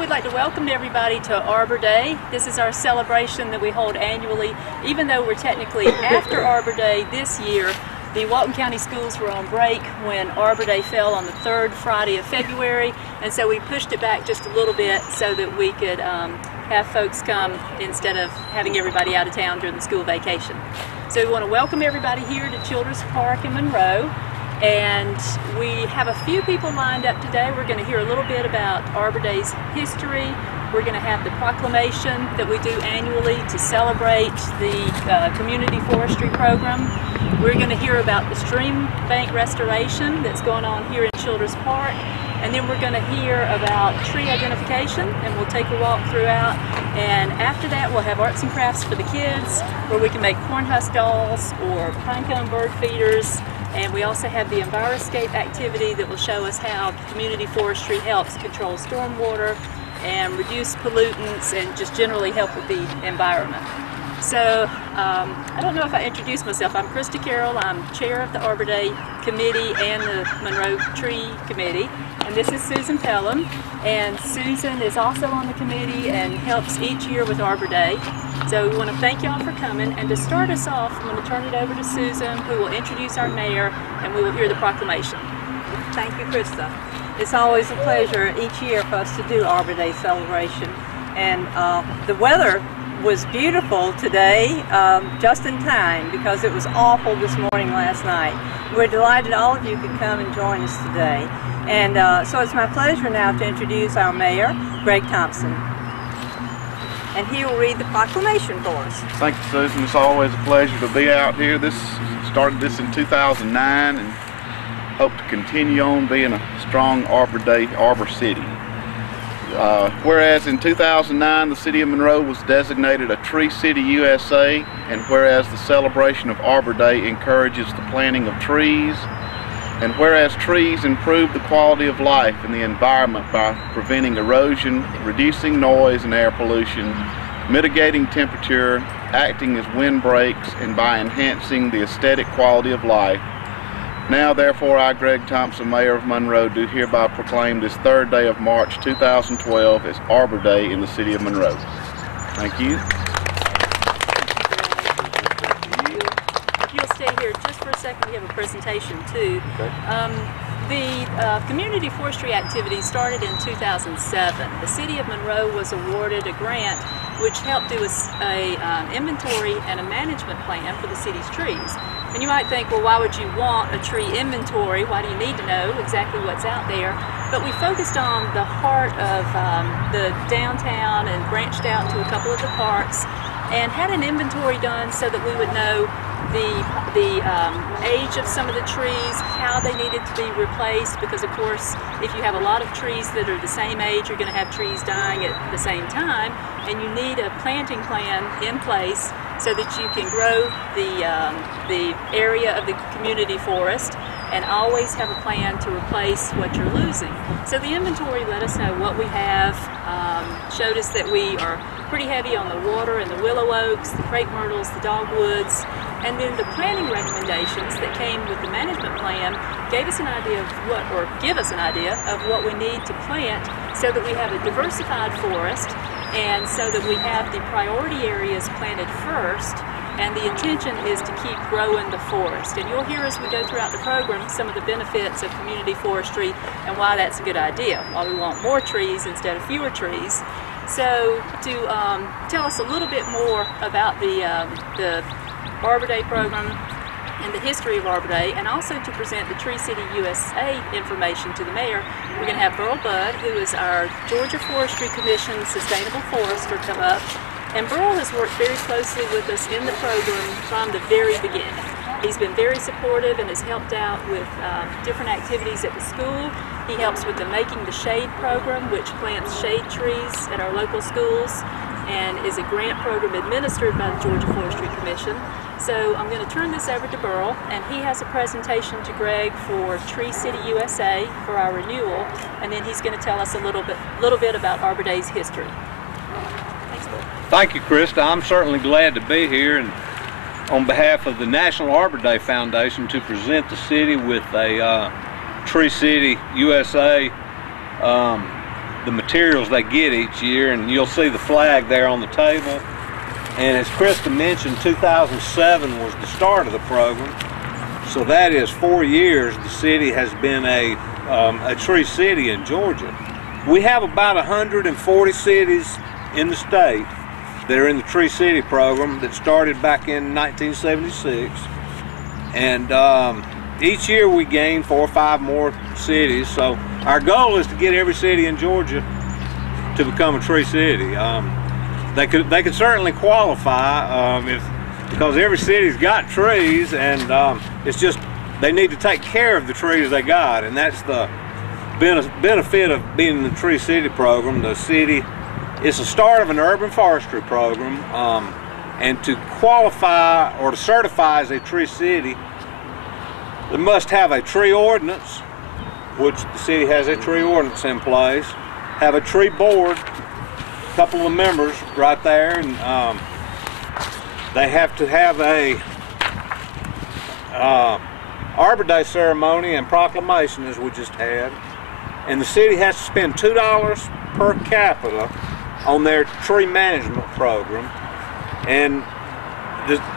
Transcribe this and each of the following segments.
we'd like to welcome everybody to Arbor Day. This is our celebration that we hold annually. Even though we're technically after Arbor Day this year, the Walton County schools were on break when Arbor Day fell on the third Friday of February, and so we pushed it back just a little bit so that we could have folks come instead of having everybody out of town during the school vacation. So we want to welcome everybody here to Children's Park in Monroe. And we have a few people lined up today. We're going to hear a little bit about Arbor Day's history. We're going to have the proclamation that we do annually to celebrate the community forestry program. We're going to hear about the stream bank restoration that's going on here in Children's Park. And then we're going to hear about tree identification, and we'll take a walk throughout. And after that, we'll have arts and crafts for the kids, where we can make corn husk dolls or pinecone bird feeders. And we also have the Enviroscape activity that will show us how community forestry helps control stormwater and reduce pollutants and just generally help with the environment. So I don't know if I introduced myself. I'm Krista Carroll. I'm chair of the Arbor Day Committee and the Monroe Tree Committee. And this is Susan Pelham. And Susan is also on the committee and helps each year with Arbor Day. So we want to thank y'all for coming. And to start us off, I'm going to turn it over to Susan, who will introduce our mayor, and we will hear the proclamation. Thank you, Krista. It's always a pleasure each year for us to do Arbor Day celebration. And the weather was beautiful today, just in time, because it was awful this morning last night. We're delighted all of you could come and join us today. And so it's my pleasure now to introduce our mayor, Greg Thompson. And he will read the proclamation for us. Thank you, Susan. It's always a pleasure to be out here. Started this in 2009 and hope to continue on being a strong Arbor City. Whereas in 2009 the City of Monroe was designated a Tree City USA, and whereas the celebration of Arbor Day encourages the planting of trees, and whereas trees improve the quality of life in the environment by preventing erosion, reducing noise and air pollution, mitigating temperature, acting as windbreaks, and by enhancing the aesthetic quality of life. Now, therefore, I, Greg Thompson, Mayor of Monroe, do hereby proclaim this third day of March 2012 as Arbor Day in the City of Monroe. Thank you. If you'll stay here just for a second, we have a presentation too. Okay. The community forestry activity started in 2007. The City of Monroe was awarded a grant which helped do a inventory and a management plan for the city's trees. And you might think, well, why would you want a tree inventory? Why do you need to know exactly what's out there? But we focused on the heart of the downtown and branched out to a couple of the parks and had an inventory done so that we would know the age of some of the trees, how they needed to be replaced, because of course if you have a lot of trees that are the same age, you're going to have trees dying at the same time, and you need a planting plan in place so that you can grow the area of the community forest and always have a plan to replace what you're losing. So the inventory let us know what we have, showed us that we are pretty heavy on the water and the willow oaks, the crepe myrtles, the dogwoods, and then the planting recommendations that came with the management plan gave us an idea of give us an idea of what we need to plant so that we have a diversified forest, and so that we have the priority areas planted first, and the intention is to keep growing the forest. And you'll hear as we go throughout the program some of the benefits of community forestry and why that's a good idea, why we want more trees instead of fewer trees. So to tell us a little bit more about the Arbor Day program and the history of Arbor Day, and also to present the Tree City USA information to the mayor, we're going to have Burl Budd, who is our Georgia Forestry Commission Sustainable Forester, come up. And Burl has worked very closely with us in the program from the very beginning. He's been very supportive and has helped out with different activities at the school. He helps with the Making the Shade program, which plants shade trees at our local schools, and is a grant program administered by the Georgia Forestry Commission. So I'm going to turn this over to Burl, and he has a presentation to Greg for Tree City USA for our renewal, and then he's going to tell us a little bit about Arbor Day's history. Thanks, Burl. Thank you, Krista. I'm certainly glad to be here, and on behalf of the National Arbor Day Foundation, to present the city with a Tree City USA the materials they get each year, and you'll see the flag there on the table. And as Krista mentioned, 2007 was the start of the program. So that is 4 years the city has been a tree city in Georgia. We have about 140 cities in the state that are in the Tree City program that started back in 1976. And each year we gain 4 or 5 more cities. So our goal is to get every city in Georgia to become a tree city. They could certainly qualify because every city's got trees, and it's just they need to take care of the trees they got, and that's the benefit of being in the Tree City program. The city, it's the start of an urban forestry program, and to qualify or to certify as a tree city, they must have a tree ordinance, which the city has a tree ordinance in place, have a tree board, a couple of members right there, and they have to have a Arbor Day ceremony and proclamation, as we just had, and the city has to spend $2 per capita on their tree management program, and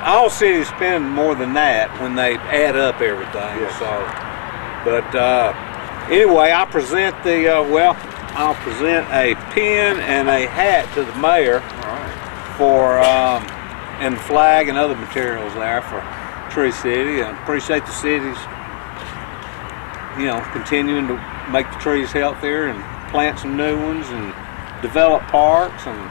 all cities spend more than that when they add up everything. Yes. So, but anyway, I present the I'll present a pin and a hat to the mayor for and flag and other materials there for Tree City. I appreciate the cities, continuing to make the trees healthier and plant some new ones and develop parks and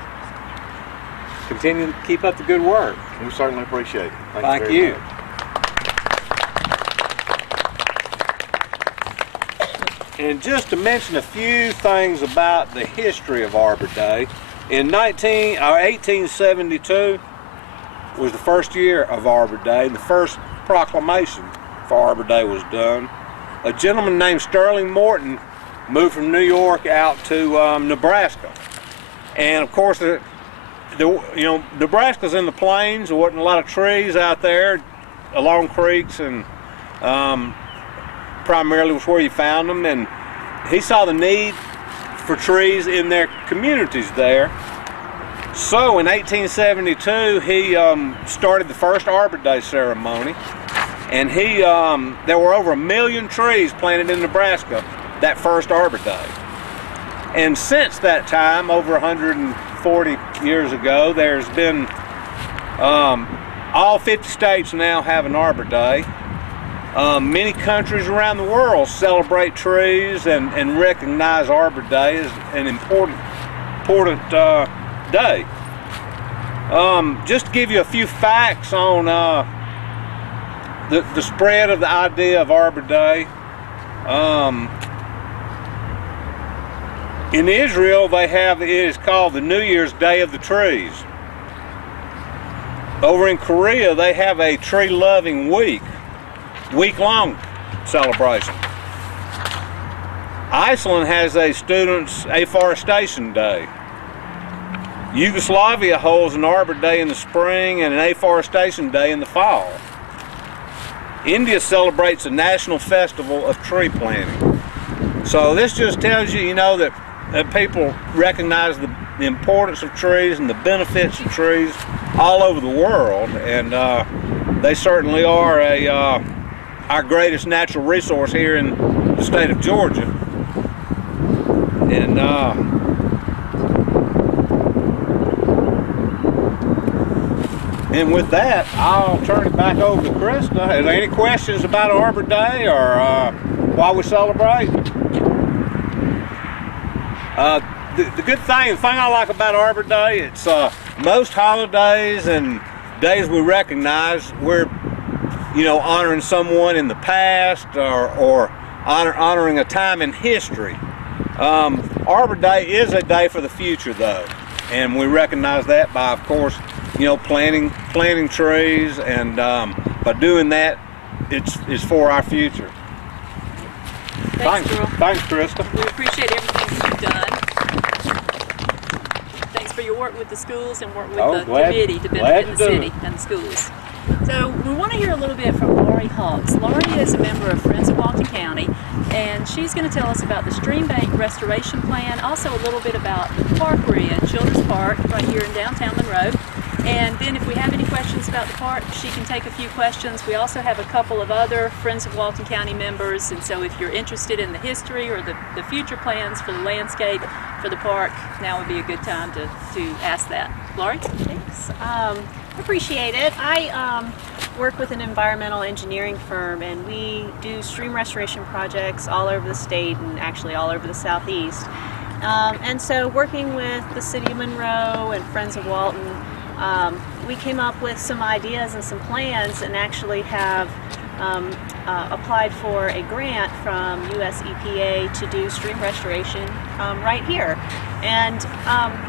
continue to keep up the good work. We certainly appreciate it. Thank you. And just to mention a few things about the history of Arbor Day, in 1872 was the first year of Arbor Day, and the first proclamation for Arbor Day was done. A gentleman named Sterling Morton moved from New York out to Nebraska, and of course, Nebraska's in the plains. There wasn't a lot of trees out there along creeks, and primarily was where you found them, and he saw the need for trees in their communities there. So in 1872 he started the first Arbor Day ceremony, and there were over 1 million trees planted in Nebraska that first Arbor Day. And since that time, over 140 years ago, there's been all 50 states now have an Arbor Day. Many countries around the world celebrate trees and recognize Arbor Day as an important day. Just to give you a few facts on the spread of the idea of Arbor Day. In Israel, it is called the New Year's Day of the Trees. Over in Korea, they have a tree-loving week-long celebration. Iceland has a students' afforestation day. Yugoslavia holds an Arbor Day in the spring and an afforestation day in the fall. India celebrates a national festival of tree planting. So this just tells you, that people recognize the importance of trees and the benefits of trees all over the world, and they certainly are our greatest natural resource here in the state of Georgia. And with that, I'll turn it back over to Krista. Are there any questions about Arbor Day or why we celebrate? The good thing, the thing I like about Arbor Day, it's most holidays and days we recognize, we're honoring someone in the past or honoring a time in history. Arbor Day is a day for the future, though, and we recognize that by, of course, planting trees, and by doing that, it's for our future. Thanks, Krista. We appreciate everything you've done. Thanks for your work with the schools and work with the committee to benefit the city and the schools. So we want to hear a little bit from Laurie Hawks. Laurie is a member of Friends of Walton County, and she's going to tell us about the stream bank restoration plan, also a little bit about the park we're in, Children's Park, right here in downtown Monroe. And then if we have any questions about the park, she can take a few questions. We also have a couple of other Friends of Walton County members, and so if you're interested in the history or the future plans for the landscape for the park, now would be a good time to ask that. Lori? Thanks. Appreciate it. I work with an environmental engineering firm, and we do stream restoration projects all over the state and actually all over the southeast. And so working with the City of Monroe and Friends of Walton, we came up with some ideas and some plans, and actually have applied for a grant from US EPA to do stream restoration right here. And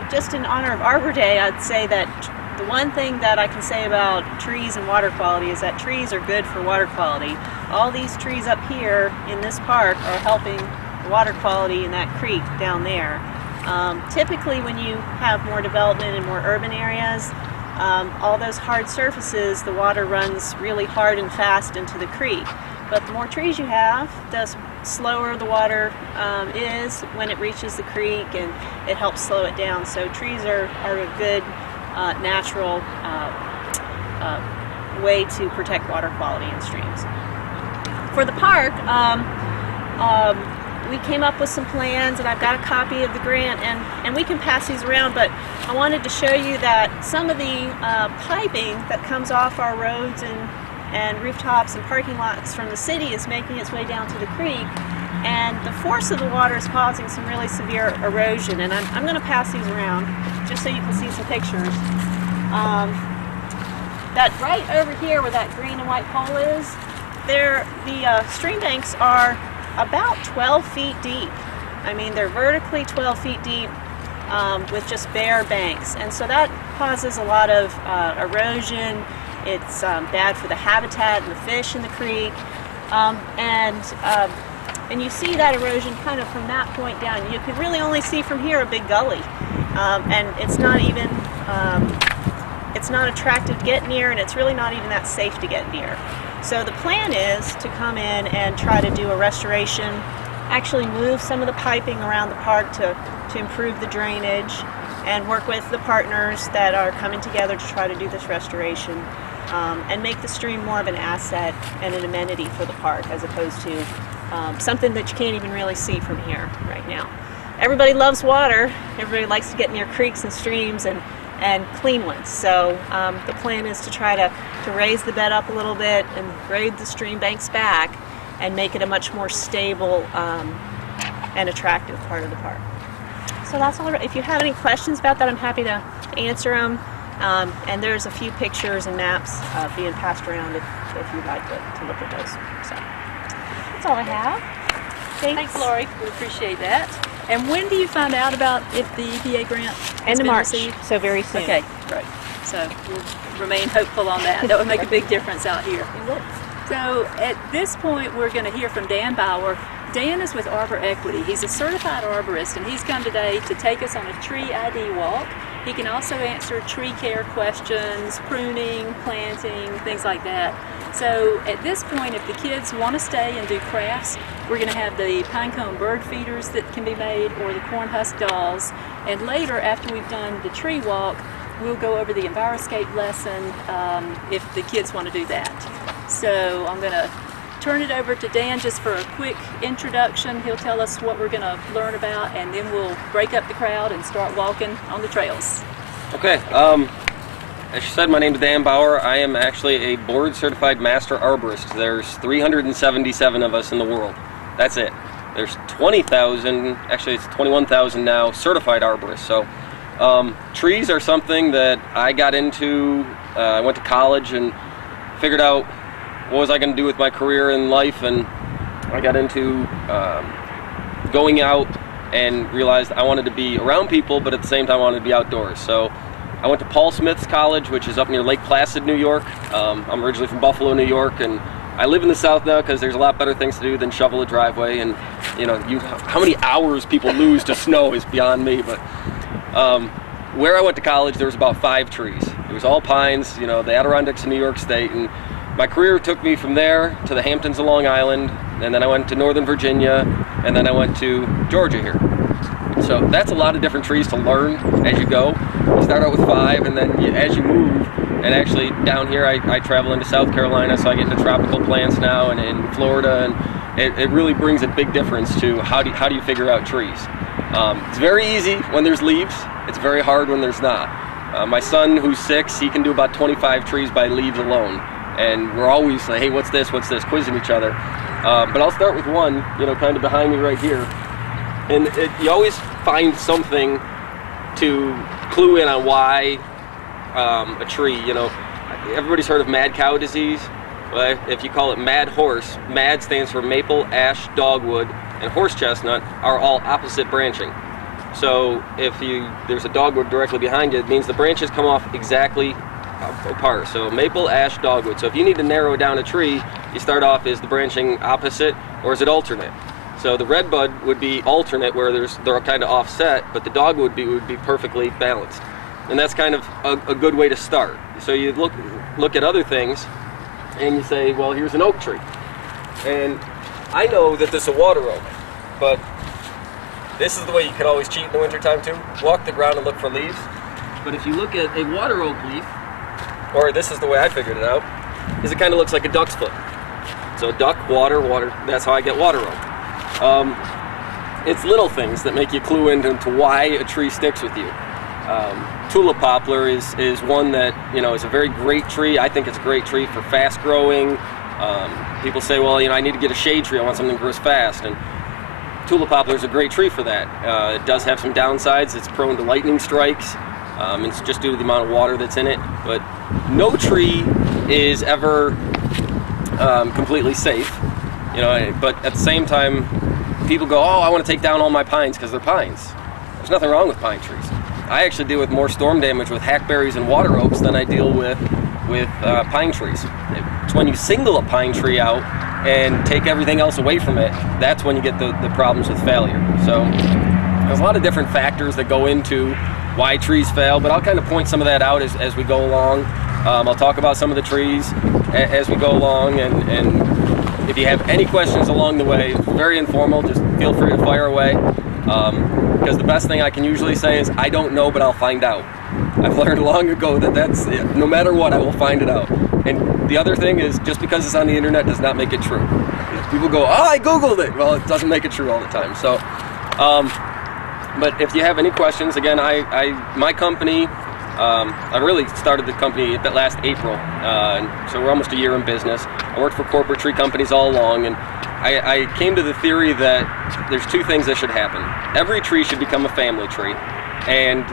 just in honor of Arbor Day, I'd say that the one thing that I can say about trees and water quality is that trees are good for water quality. All these trees up here in this park are helping the water quality in that creek down there. Typically when you have more development in more urban areas, all those hard surfaces, the water runs really hard and fast into the creek. But the more trees you have, the slower the water is when it reaches the creek, and it helps slow it down. So trees are a good natural way to protect water quality in streams. For the park, we came up with some plans, and I've got a copy of the grant, and we can pass these around, but I wanted to show you that some of the piping that comes off our roads and rooftops and parking lots from the city is making its way down to the creek, and the force of the water is causing some really severe erosion. And I'm going to pass these around just so you can see some pictures. That right over here where that green and white pole is, the stream banks are about 12 feet deep. I mean, they're vertically 12 feet deep with just bare banks, and so that causes a lot of erosion. It's bad for the habitat and the fish in the creek, and you see that erosion kind of from that point down. You can really only see from here a big gully, and it's not even it's not attractive to get near, and it's really not even that safe to get near. So the plan is to come in and try to do a restoration, actually move some of the piping around the park to improve the drainage, and work with the partners that are coming together to try to do this restoration, and make the stream more of an asset and an amenity for the park, as opposed to something that you can't even really see from here right now. Everybody loves water. Everybody likes to get near creeks and streams and clean ones. So the plan is to try to raise the bed up a little bit and grade the stream banks back and make it a much more stable and attractive part of the park. So that's all. If you have any questions about that, I'm happy to answer them. And there's a few pictures and maps being passed around if you'd like to look at those. So that's all I have. Thanks, Lori. We appreciate that. And when do you find out about if the EPA grant has End of been March, received? so very soon. Okay, great. So we'll remain hopeful on that. That would make a big difference out here. It will. So at this point, we're going to hear from Dan Bauer. Dan is with Arbor Equity. He's a certified arborist, and he's come today to take us on a tree ID walk. He can also answer tree care questions, pruning, planting, things like that. So at this point, if the kids want to stay and do crafts, we're going to have the pinecone bird feeders that can be made, or the corn husk dolls. And later, after we've done the tree walk, we'll go over the Enviroscape lesson if the kids want to do that. So I'm going to turn it over to Dan just for a quick introduction. He'll tell us what we're going to learn about, and then we'll break up the crowd and start walking on the trails. Okay, as you said, my name is Dan Bauer. I am actually a board-certified master arborist. There's 377 of us in the world. That's it. There's 20,000, actually it's 21,000 now, certified arborists. So trees are something that I got into. I went to college and figured out what was I going to do with my career in life, and I got into going out and realized I wanted to be around people, but at the same time I wanted to be outdoors. So I went to Paul Smith's College, which is up near Lake Placid, New York. I'm originally from Buffalo, New York, and I live in the South now because there's a lot better things to do than shovel a driveway. And you know, how many hours people lose to snow is beyond me. But where I went to college, there was about 5 trees. It was all pines, you know, the Adirondacks in New York State. And my career took me from there to the Hamptons of Long Island, and then I went to Northern Virginia, and then I went to Georgia here. So that's a lot of different trees to learn as you go. You start out with 5, and then as you move, and actually down here I travel into South Carolina, so I get into tropical plants now, and in Florida, and it really brings a big difference to how do you figure out trees. It's very easy when there's leaves. It's very hard when there's not. My son, who's 6, he can do about 25 trees by leaves alone, and we're always like, hey, what's this, quizzing each other. But I'll start with one, kind of behind me right here. And you always find something to clue in on why a tree, everybody's heard of mad cow disease. Well, if you call it mad horse, mad stands for maple, ash, dogwood, and horse chestnut are all opposite branching. So if there's a dogwood directly behind you, it means the branches come off exactly apart. So maple, ash, dogwood. So if you need to narrow down a tree, you start off, is the branching opposite or is it alternate? So the redbud would be alternate, where they're kind of offset, but the dogwood would be perfectly balanced. And that's kind of a good way to start. So you look at other things and you say, well, here's an oak tree. And I know that this is a water oak, but this is the way you can always cheat in the wintertime too. Walk the ground and look for leaves. But if you look at a water oak leaf, or this is the way I figured it out, is it kind of looks like a duck's foot. So duck, water, water, that's how I get water oak. It's little things that make you clue into why a tree sticks with you. Tulip poplar is one that, is a very great tree. I think it's a great tree for fast growing. People say, well, I need to get a shade tree. I want something that grows fast. And tulip poplar is a great tree for that. It does have some downsides. It's prone to lightning strikes. It's just due to the amount of water that's in it. But no tree is ever completely safe. But at the same time, people go, oh, I want to take down all my pines because they're pines. There's nothing wrong with pine trees. I actually deal with more storm damage with hackberries and water oaks than I deal with pine trees. It's when you single a pine tree out and take everything else away from it, that's when you get the problems with failure. So there's a lot of different factors that go into why trees fail, but I'll kind of point some of that out as we go along. I'll talk about some of the trees as we go along, and if you have any questions along the way, it's very informal, just feel free to fire away. Because the best thing I can usually say is, I don't know, but I'll find out. I've learned long ago that's it. No matter what, I will find it out. And the other thing is, just because it's on the internet does not make it true. People go, oh, I Googled it. Well, it doesn't make it true all the time. So, but if you have any questions, again, my company, I really started the company last April, so we're almost a year in business. I worked for corporate tree companies all along, and I came to the theory that there's 2 things that should happen. Every tree should become a family tree, and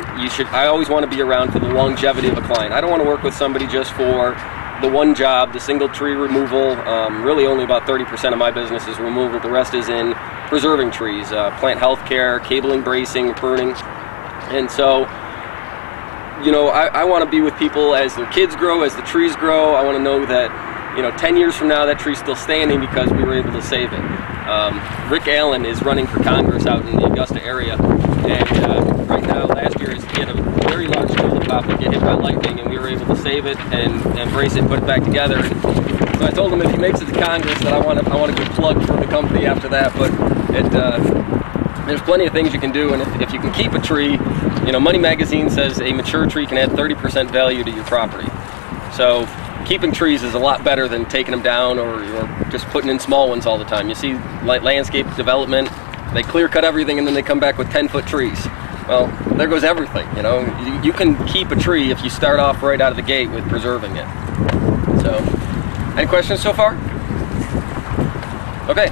I always want to be around for the longevity of a client. I don't want to work with somebody just for the one job, the single tree removal. Really only about 30% of my business is removal. The rest is in preserving trees, plant health care, cabling, bracing, pruning. And so, I want to be with people as their kids grow, as the trees grow. I want to know that, 10 years from now, that tree's still standing because we were able to save it. Rick Allen is running for Congress out in the Augusta area, and right now, last year, he had a very large tulip poplar get hit by lightning, and we were able to save it and brace it and put it back together. And so I told him if he makes it to Congress, that I want a good plug for the company after that. But there's plenty of things you can do, and if you can keep a tree, Money Magazine says a mature tree can add 30% value to your property. So keeping trees is a lot better than taking them down or just putting in small ones all the time. You see landscape development, they clear cut everything and then they come back with 10-foot trees. Well, there goes everything, You can keep a tree if you start off right out of the gate with preserving it. So, any questions so far? Okay.